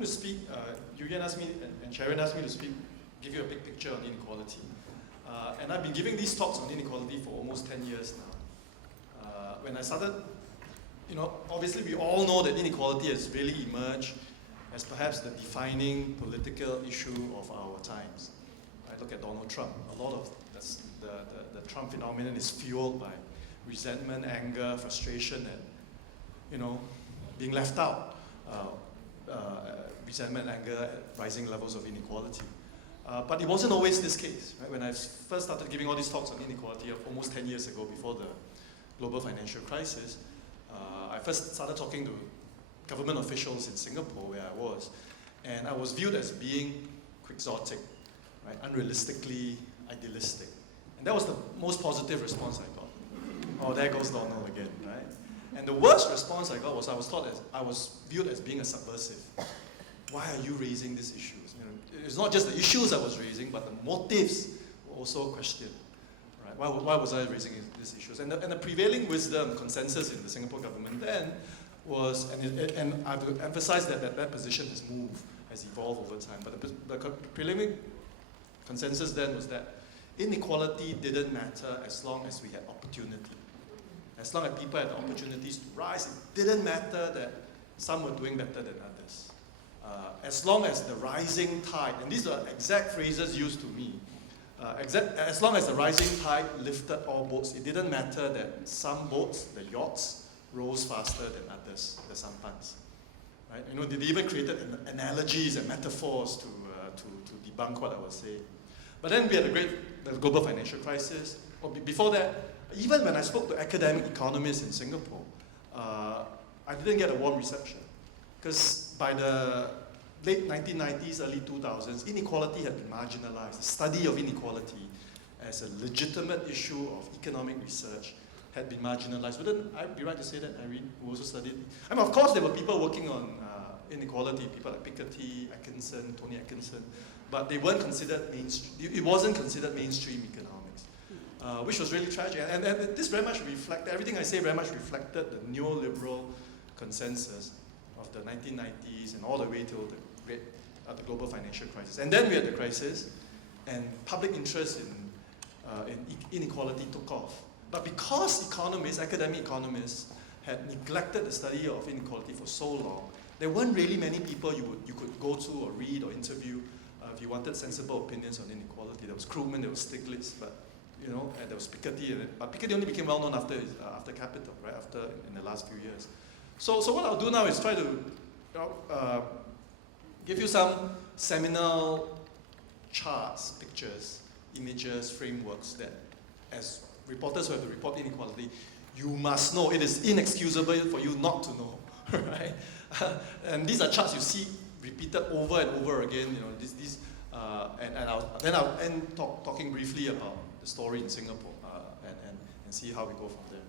going to speak, Yuyan asked me, and Sharon asked me to speak, give you a big picture on inequality. And I've been giving these talks on inequality for almost 10 years now. When I started, obviously we all know that inequality has really emerged as perhaps the defining political issue of our times. I look at Donald Trump. A lot of the Trump phenomenon is fueled by resentment, anger, frustration, and being left out. Resentment, anger, rising levels of inequality. But it wasn't always this case. Right? When I first started giving all these talks on inequality almost 10 years ago, before the global financial crisis, I first started talking to government officials in Singapore, where I was, and I was viewed as being quixotic, right? Unrealistically idealistic. And that was the most positive response I got. Oh, there goes Donald again, right? And the worst response I got was I was viewed as being a subversive. Why are you raising these issues? It's not just the issues I was raising, but the motives were also questioned. Right? Why was I raising these issues? And the prevailing wisdom, consensus in the Singapore government then was, and I've emphasized that position has evolved over time, but the prevailing consensus then was that inequality didn't matter as long as we had opportunity. As long as people had the opportunities to rise, it didn't matter that some were doing better than others. As long as the rising tide, and these are exact phrases used to me, as long as the rising tide lifted all boats, it didn't matter that some boats, the yachts, rose faster than others, the sampans. Right? They even created analogies and metaphors to debunk what I was saying. But then we had the global financial crisis. Before that, even when I spoke to academic economists in Singapore, I didn't get a warm reception. Because by the late 1990s, early 2000s, inequality had been marginalized. The study of inequality as a legitimate issue of economic research had been marginalized. Wouldn't I be right to say that, Irene, who also studied? Of course, there were people working on inequality, people like Piketty, Atkinson, Tony Atkinson, but they weren't considered mainstream. It wasn't considered mainstream economics, which was really tragic. And this very much reflected, everything I say very much reflected the neoliberal consensus of the 1990s and all the way till the global financial crisis. And then we had the crisis, and public interest in inequality took off. But because academic economists, had neglected the study of inequality for so long, there weren't really many people you could go to or read or interview if you wanted sensible opinions on inequality. There was Krugman, there was Stiglitz, but and there was Piketty. But Piketty only became well known after Capital, right? In the last few years. So what I'll do now is try to give you some seminal charts, pictures, images, frameworks that, as reporters who have to report inequality, you must know. It is inexcusable for you not to know, right? And these are charts you see repeated over and over again. And I'll end talking briefly about the story in Singapore and see how we go from there.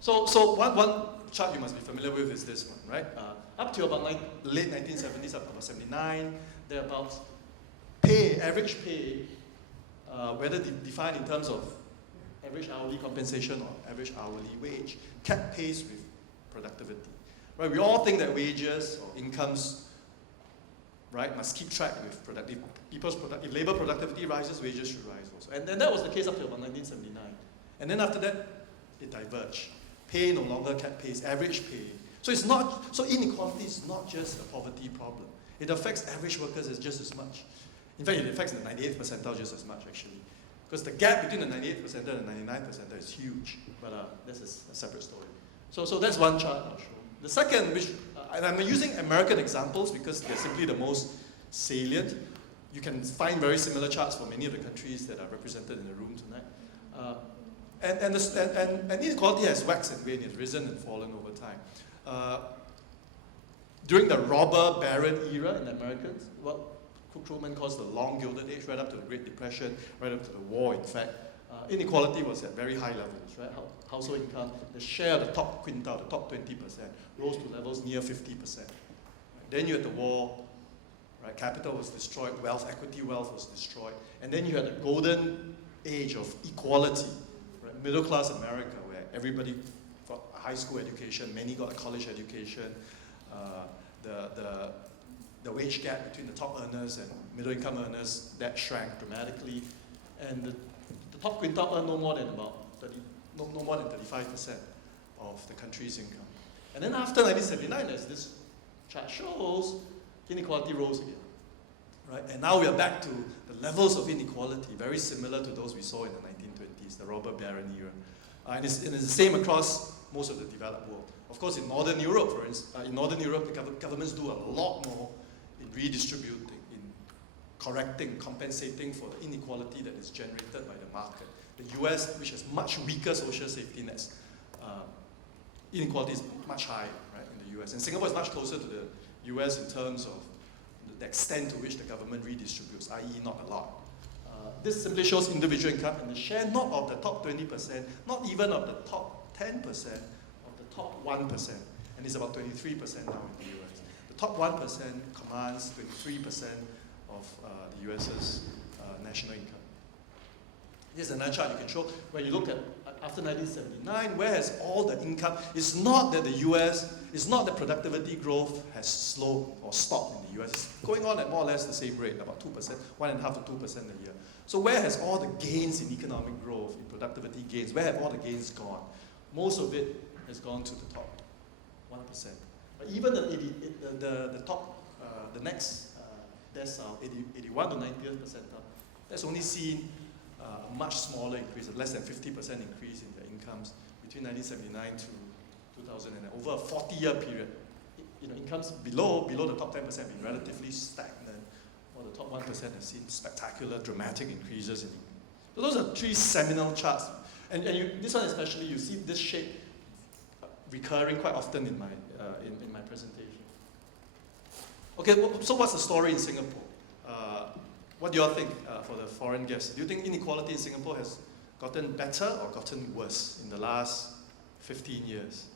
So one chart you must be familiar with is this one, right? Up to about late 1970s, up to about 79, thereabouts, average pay, whether defined in terms of average hourly compensation or average hourly wage, kept pace with productivity. Right? We all think that wages or incomes, right, must keep track with if labor productivity rises, wages should rise also. And then that was the case up to about 1979. And then after that, it diverged. Pay no longer kept pace, average pay. So inequality is not just a poverty problem. It affects average workers just as much. In fact, it affects the 98th percentile just as much, actually. Because the gap between the 98th percentile and the 99th percentile is huge. But that's a separate story. So that's one chart I'll show. The second, and I'm using American examples because they're simply the most salient. You can find very similar charts for many of the countries that are represented in the room tonight. And inequality has waxed and waned, it's risen and fallen over time. During the robber baron era in the Americans, what Krugman calls the long gilded age, right up to the Great Depression, right up to the war, in fact, inequality was at very high levels, right? Household income, the share of the top quintile, the top 20%, rose to levels near 50%. Then you had the war, right? Capital was destroyed, equity wealth was destroyed, and then you had the golden age of equality, right? Middle class America, where everybody got a high school education, many got a college education, the wage gap between the top earners and middle income earners, that shrank dramatically. And the top quintile earn no more than about 35% of the country's income. And then after 1979, as this chart shows, inequality rose again. Right? And now we are back to the levels of inequality, very similar to those we saw in the 1920s, the robber baron era. And it's the same across most of the developed world. Of course, in Northern Europe, for instance, the governments do a lot more in redistributing, in correcting, compensating for the inequality that is generated by the market. The US, which has much weaker social safety nets, inequality is much higher, right, in the US. And Singapore is much closer to the US in terms of the extent to which the government redistributes, i.e. not a lot. This simply shows individual income and the share not of the top 20%, not even of the top 10%, of the top 1%. And it's about 23% now in the US. The top 1% commands 23% of the US's national income. Here's another chart you can show where you look at after 1979, where has all the income, it's not that the US, it's not that productivity growth has slowed or stopped in the US. It's going on at more or less the same rate, about 2%, 1.5% to 2% a year. So where has all the gains in economic growth, in productivity gains, where have all the gains gone? Most of it has gone to the top 1%. But even the top, the next decile, 81 to 90th percentile, that's only seen a much smaller increase, a less than 50% increase in their incomes between 1979 to 2000, and over a 40-year period. Incomes below the top 10% have been relatively stagnant, while the top 1% have seen spectacular, dramatic increases in income. So those are three seminal charts. And this one especially, you see this shape recurring quite often in my presentation. Okay, so what's the story in Singapore? What do you all think for the foreign guests? Do you think inequality in Singapore has gotten better or gotten worse in the last 15 years?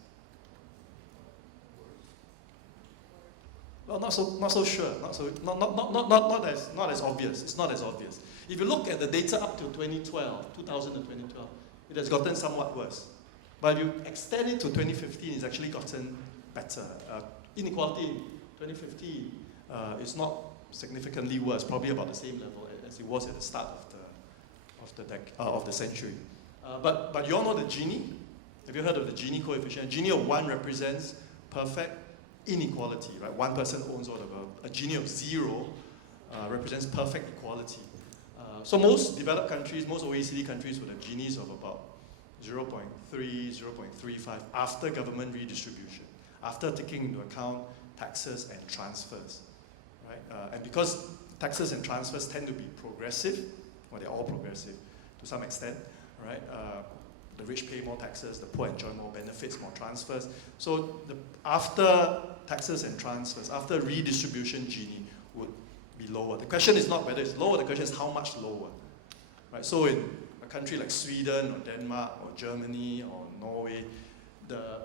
Well, not so sure. Not as obvious. It's not as obvious. If you look at the data up to 2012, it has gotten somewhat worse. But if you extend it to 2015, it's actually gotten better. Inequality in 2015 is not significantly worse, probably about the same level as it was at the start of the century. But you all know the Gini? Have you heard of the Gini coefficient? Gini of 1 represents perfect inequality, right? One person owns all the wealth. A Gini of 0 represents perfect equality. So most developed countries, most OECD countries would have Ginis of about 0.3, 0.35 after government redistribution, after taking into account taxes and transfers. Right? And because taxes and transfers tend to be progressive, well, they're all progressive to some extent, right? The rich pay more taxes, the poor enjoy more benefits, more transfers. So after taxes and transfers, after redistribution, Gini would be lower. The question is not whether it's lower, the question is how much lower. Right? So in a country like Sweden or Denmark or Germany or Norway, the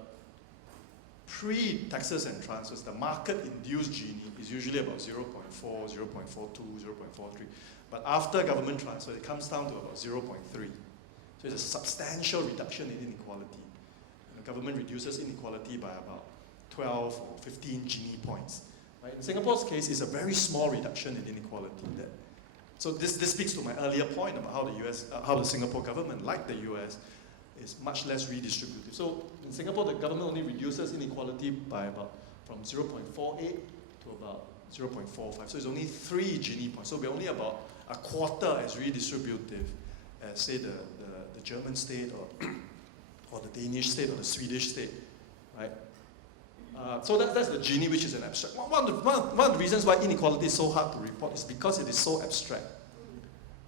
pre-taxes and transfers, the market-induced Gini is usually about 0.4, 0.42, 0.43. But after government transfer, it comes down to about 0.3. So it's a substantial reduction in inequality. The government reduces inequality by about 12 or 15 Gini points. Right? In Singapore's case, it's a very small reduction in inequality. So this speaks to my earlier point about how the Singapore government, like the US, is much less redistributive. So in Singapore, the government only reduces inequality by from 0.48 to about 0.45. So it's only 3 Gini points. So we're only about a quarter as redistributive as, say, the German state or the Danish state or the Swedish state, right? So that's the Gini, which is an abstract. One of the reasons why inequality is so hard to report is because it is so abstract.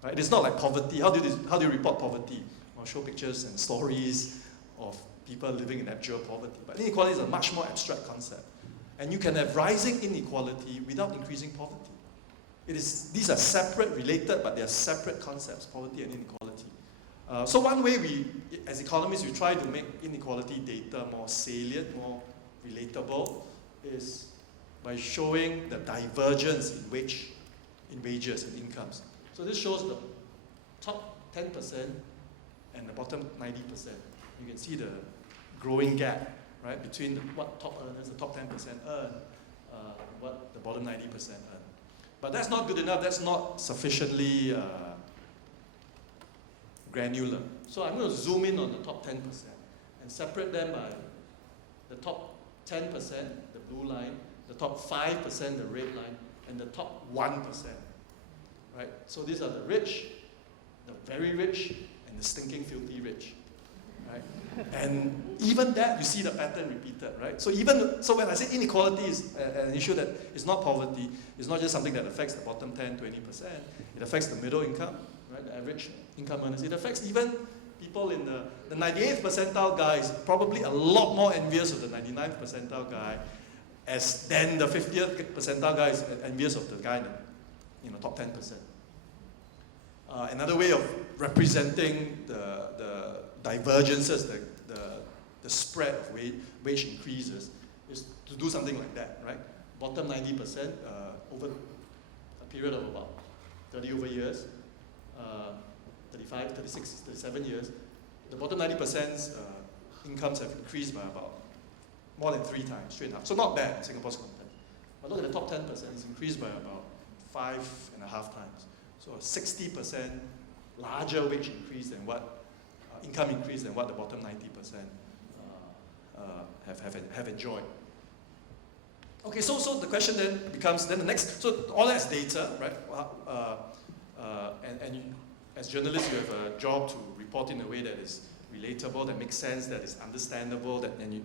Right? It's not like poverty. How do you report poverty? I'll show pictures and stories of people living in actual poverty. But inequality is a much more abstract concept. And you can have rising inequality without increasing poverty. These are separate, related, but they are separate concepts, poverty and inequality. So one way as economists, we try to make inequality data more salient, more relatable, is by showing the divergence in wages and incomes. So this shows the top 10% and the bottom 90%. You can see the growing gap, right, between what top earners, the top 10% earn, what the bottom 90% earn. But that's not good enough. That's not sufficiently granular. So I'm going to zoom in on the top 10% and separate them by the top 10%, the blue line, the top 5%, the red line, and the top 1%. Right? So these are the rich, the very rich, and the stinking filthy rich. Right? And even that, you see the pattern repeated, right? So when I say inequality is an issue that is not poverty, it's not just something that affects the bottom 10, 20%, it affects the middle income, right? The average income earners. It affects even people in the 98th percentile guy is probably a lot more envious of the 99th percentile guy than the 50th percentile guy is envious of the guy in the top 10%. Another way of representing the divergences, the spread of wage increases, is to do something like that, right? Bottom 90% over a period of about 30 over years, 35, 36, 37 years, the bottom 90%'s incomes have increased by about more than 3 times, 3.5. So not bad in Singapore's context. But look at the top 10%, it's increased by about 5.5 times. So a 60% larger wage increase than what income increase than what the bottom 90% have enjoyed. Okay, so the question then becomes, then the next, so all that's data, right? And you, as journalists, you have a job to report in a way that is relatable, that makes sense, that is understandable, that and you,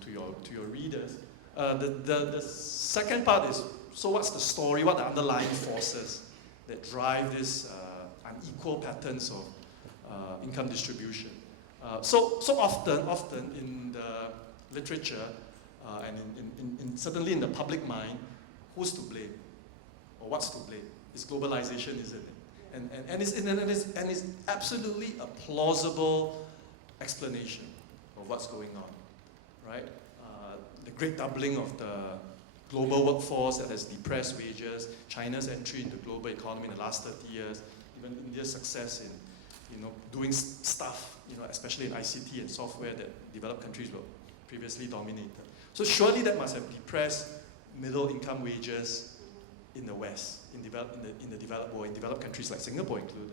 to your readers. The second part is, so what's the story? What are the underlying forces that drive this unequal patterns of income distribution? So often in the literature and certainly in the public mind, who's to blame or what's to blame? It's globalization, isn't it? And it's absolutely a plausible explanation of what's going on, right? The great doubling of the global workforce that has depressed wages, China's entry into the global economy in the last 30 years, even India's success in doing stuff, especially in ICT and software that developed countries were previously dominated. So surely that must have depressed middle income wages in the West, in the developed world, in developed countries like Singapore included,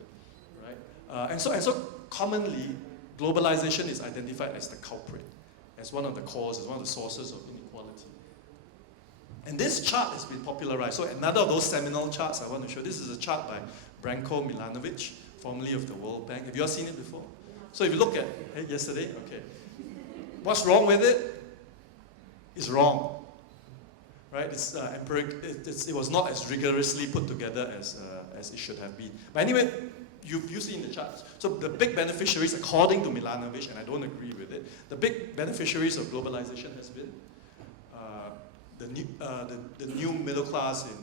right? And so commonly, globalization is identified as the culprit, as one of the causes, one of the sources of inequality. And this chart has been popularized. So another of those seminal charts I want to show. This is a chart by Branko Milanovic, formerly of the World Bank. Have you all seen it before? So if you look at it yesterday, okay. What's wrong with it? It's wrong, right? It's empiric. It was not as rigorously put together as it should have been. But anyway, you've seen the charts. So the big beneficiaries, according to Milanovic, and I don't agree with it, the big beneficiaries of globalization has been the new middle class in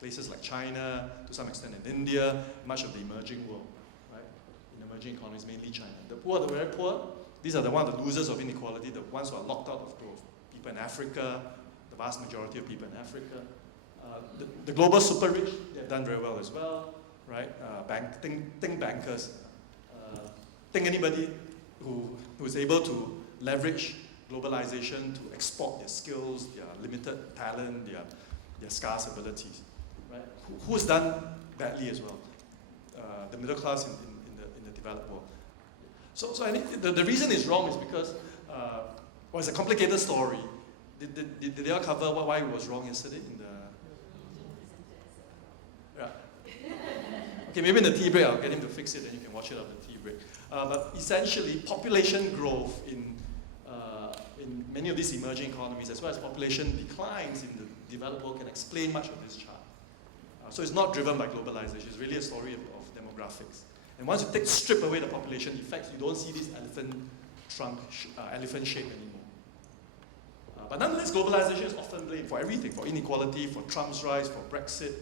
places like China, to some extent in India, much of the emerging world, right? In emerging economies, mainly China. The poor, the very poor, these are the one of the losers of inequality, the ones who are locked out of growth. People in Africa, the vast majority of people in Africa. The global super rich, they've done very well as well, right? Think bankers. Think anybody who is able to leverage globalization to export their skills, their limited talent, their scarce abilities, right? Who's done badly as well? The middle class in the developed world. So I think the reason it's wrong is because, well, it's a complicated story. Did they all cover why it was wrong yesterday in the? Yeah. Okay, maybe in the tea break I'll get him to fix it, and you can watch it on the tea break. But essentially, population growth in many of these emerging economies, as well as population declines in the developed world, can explain much of this chart. So it's not driven by globalization. It's really a story of demographics. And once you strip away the population effects, you don't see this elephant shape anymore. But nonetheless, globalization is often blamed for everything, for inequality, for Trump's rise, for Brexit,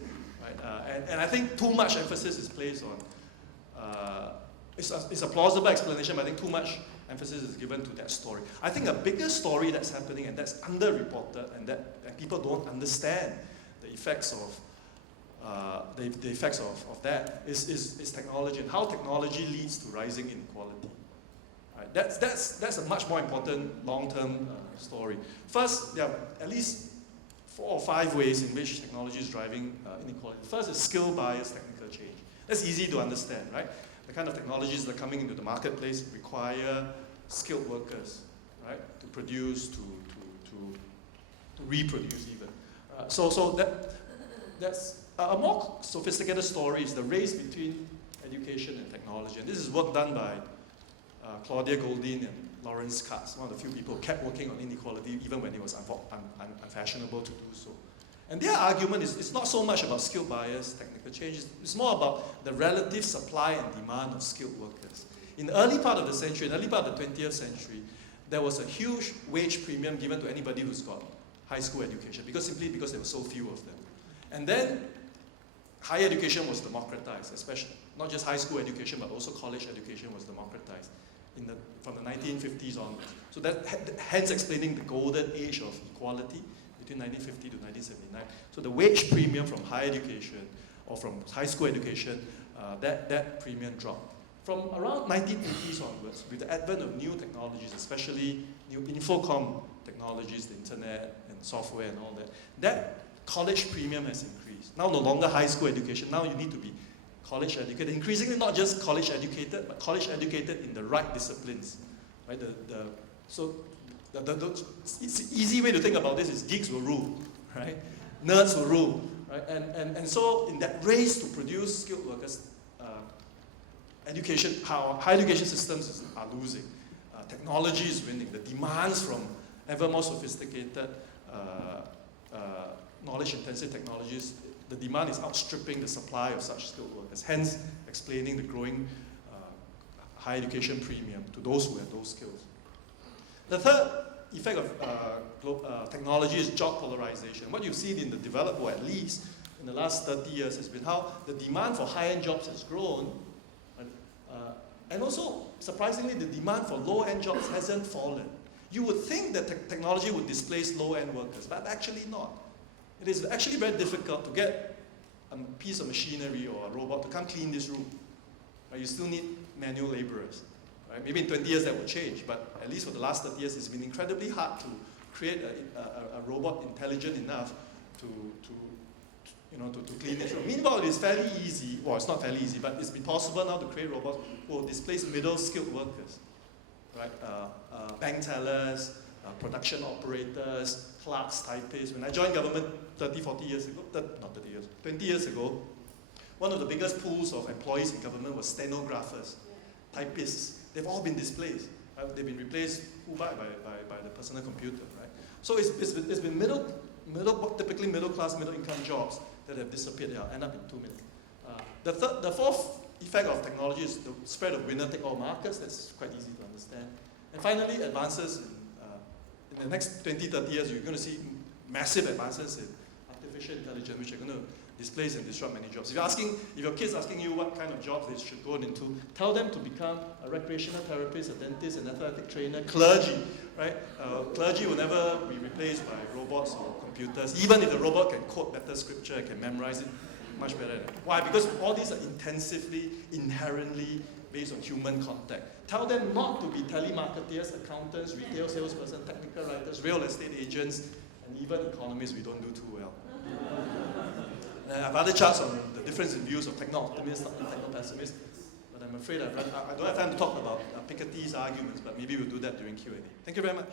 right? And I think too much emphasis is placed on, it's a plausible explanation, but I think too much emphasis is given to that story. I think a bigger story that's happening and that's underreported and people don't understand the effects of the effects of that is technology and how technology leads to rising inequality. Right? That's a much more important long-term story. First, there are at least 4 or 5 ways in which technology is driving inequality. First is skill bias technical change. That's easy to understand, right? The kind of technologies that are coming into the marketplace require skilled workers, right? To produce, to reproduce even. So that's a more sophisticated story is the race between education and technology. And this is work done by Claudia Goldin and Lawrence Katz, one of the few people who kept working on inequality even when it was unfashionable to do so. And their argument is it's not so much about skill bias, technical change, it's more about the relative supply and demand of skilled workers. In the early part of the century, in the early part of the 20th century, there was a huge wage premium given to anybody who's got high school education, simply because there were so few of them. And then higher education was democratized, especially not just high school education, but also college education was democratized from the 1950s onwards. So that hence explaining the golden age of equality between 1950 to 1979. So the wage premium from higher education or from high school education, that premium dropped. From around 1980s onwards, with the advent of new technologies, especially new infocom technologies, the internet and software and all that, that college premium has increased. Now no longer high school education, now you need to be college educated. Increasingly not just college educated, but college educated in the right disciplines. Right? The easy way to think about this is geeks will rule, right? Nerds will rule, right? And so in that race to produce skilled workers, higher education systems are losing. Technology is winning. The demands from ever more sophisticated, knowledge-intensive technologies, the demand is outstripping the supply of such skilled workers, hence explaining the growing higher education premium to those who have those skills. The third effect of technology is job polarization. What you've seen in the developed world, at least in the last 30 years, has been how the demand for high-end jobs has grown, and also, surprisingly, the demand for low-end jobs hasn't fallen. You would think that technology would displace low-end workers, but actually not. It is actually very difficult to get a piece of machinery or a robot to come clean this room. Right? You still need manual laborers. Right? Maybe in 20 years that will change, but at least for the last 30 years, it's been incredibly hard to create a robot intelligent enough to clean this room. Meanwhile, it is fairly easy, well, it's not fairly easy, but it's been possible now to create robots who will displace middle skilled workers. Right? Bank tellers, production operators, clerks, typists. When I joined government 40 years ago, 20 years ago, one of the biggest pools of employees in government was stenographers, typists. They've all been displaced. Right? They've been replaced by the personal computer. Right? So it's been typically middle-class, middle-income jobs that have disappeared. They'll end up in 2 million. The fourth effect of technology is the spread of winner-take-all markets. That's quite easy to understand. And finally, advances in the next 20, 30 years, you're going to see massive advances in artificial intelligence, which are going to displace and disrupt many jobs. If your kid's asking you what kind of jobs they should go into, tell them to become a recreational therapist, a dentist, an athletic trainer, clergy, right? Clergy will never be replaced by robots or computers, even if the robot can quote better scripture, can memorize it much better. Why? Because all these are intensively, inherently based on human contact. Tell them not to be telemarketers, accountants, retail salesperson, technical writers, real estate agents, and even economists we don't do too well. I have other charts on the difference in views of techno-optimists and techno-pessimists, but I'm afraid I don't have time to talk about Piketty's arguments, but maybe we'll do that during Q&A. Thank you very much.